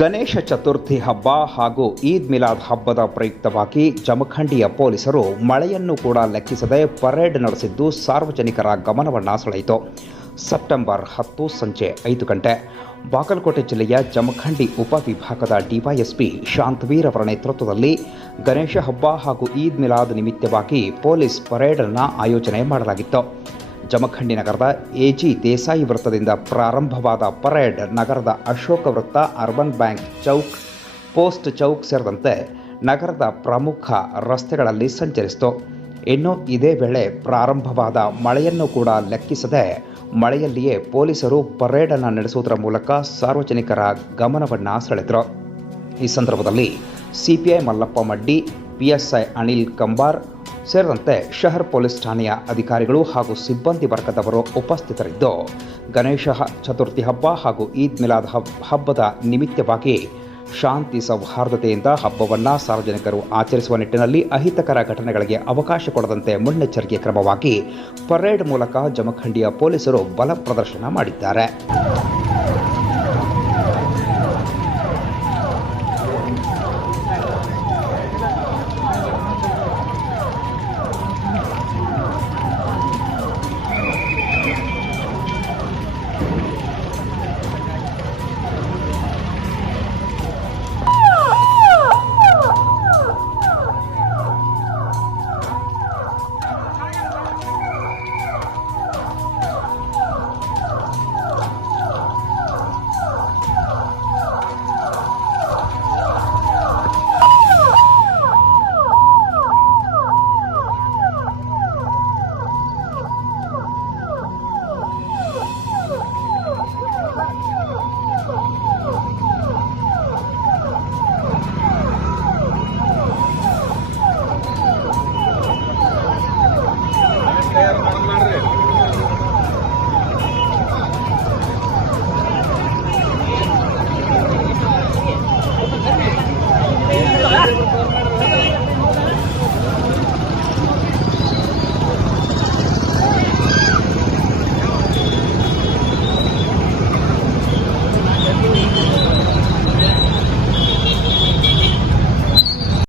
ಗಣೇಶ ಚತುರ್ಥಿ ಹಬ್ಬ ಹಾಗೂ ಈದ್ ಮಿಲಾದ್ ಹಬ್ಬದ ಪ್ರಯುಕ್ತವಾಗಿ ಜಮಖಂಡಿಯ ಪೊಲೀಸರು ಮಳೆಯನ್ನು ಕೂಡ ಲೆಕ್ಕಿಸದೆ ಪರೇಡ್ ನಡೆಸಿದ್ದು ಸಾರ್ವಜನಿಕರ ಗಮನವನ್ನು ಸೆಳೆಯಿತು. ಸೆಪ್ಟೆಂಬರ್ 10 ಸಂಜೆ 5 ಗಂಟೆ ಬಾಗಲಕೋಟೆ ಜಿಲ್ಲೆಯ ಜಮಖಂಡಿ ಉಪವಿಭಾಗದ ಡಿವೈಎಸ್ಪಿ ಶಾಂತವೀರ್ ಅವರ ನೇತೃತ್ವದಲ್ಲಿ ಗಣೇಶ ಹಬ್ಬ ಹಾಗೂ ಈದ್ ಮಿಲಾದ್ ನಿಮಿತ್ತವಾಗಿ ಪೊಲೀಸ್ ಪರೇಡ್ ಅನ್ನು ಆಯೋಜನೆ ಮಾಡಲಾಗಿತ್ತು. ಜಮಖಂಡಿ ನಗರದ ಎಜಿ ದೇಸಾಯಿ ವೃತ್ತದಿಂದ ಪ್ರಾರಂಭವಾದ ಪರೇಡ್ ನಗರದ ಅಶೋಕ ವೃತ್ತ, urban bank Chowk, post Chowk ಸೇರಿದಂತೆ ನಗರದ ಪ್ರಮುಖ ರಸ್ತೆಗಳಲ್ಲಿ ಸಂಚರಿಸಿತು. ಇನ್ನು ಇದೇ ವೇಳೆ ಪ್ರಾರಂಭವಾದ ಮಳೆಯನ್ನು ಕೂಡ ಲೆಕ್ಕಿಸದೆ ಮಳೆಯಲ್ಲಿಯೇ ಪೊಲೀಸರು ಪರೇಡ್ ಅನ್ನು ನಡೆಸುವುದರ ಮೂಲಕ ಸಾರ್ವಜನಿಕರ ಗಮನವನ್ನು ಸೆಳೆದರು. ಈ ಸಂದರ್ಭದಲ್ಲಿ ಸಿಪಿಐ ಮಲ್ಲಪ್ಪ ಮಡ್ಡಿ, ಪಿಎಸ್ಐ ಅನಿಲ್ ಕಂಬಾರ್ ಸೇರಿದಂತೆ ಶಹರ್ ಪೊಲೀಸ್ ಠಾಣೆಯ ಅಧಿಕಾರಿಗಳು ಹಾಗೂ ಸಿಬ್ಬಂದಿ ವರ್ಗದವರು ಉಪಸ್ಥಿತರಿದ್ದು, ಗಣೇಶ ಚತುರ್ಥಿ ಹಬ್ಬ ಹಾಗೂ ಈದ್ ಮಿಲಾದ್ ಹಬ್ಬದ ನಿಮಿತ್ತವಾಗಿ ಶಾಂತಿ ಸೌಹಾರ್ದತೆಯಿಂದ ಹಬ್ಬವನ್ನು ಸಾರ್ವಜನಿಕರು ಆಚರಿಸುವ ನಿಟ್ಟಿನಲ್ಲಿ ಅಹಿತಕರ ಘಟನೆಗಳಿಗೆ ಅವಕಾಶ ಕೊಡದಂತೆ ಮುನ್ನೆಚ್ಚರಿಕೆ ಕ್ರಮವಾಗಿ ಪರೇಡ್ ಮೂಲಕ ಜಮಖಂಡಿಯ ಪೊಲೀಸರು ಬಲ ಪ್ರದರ್ಶನ ಮಾಡಿದ್ದಾರೆ.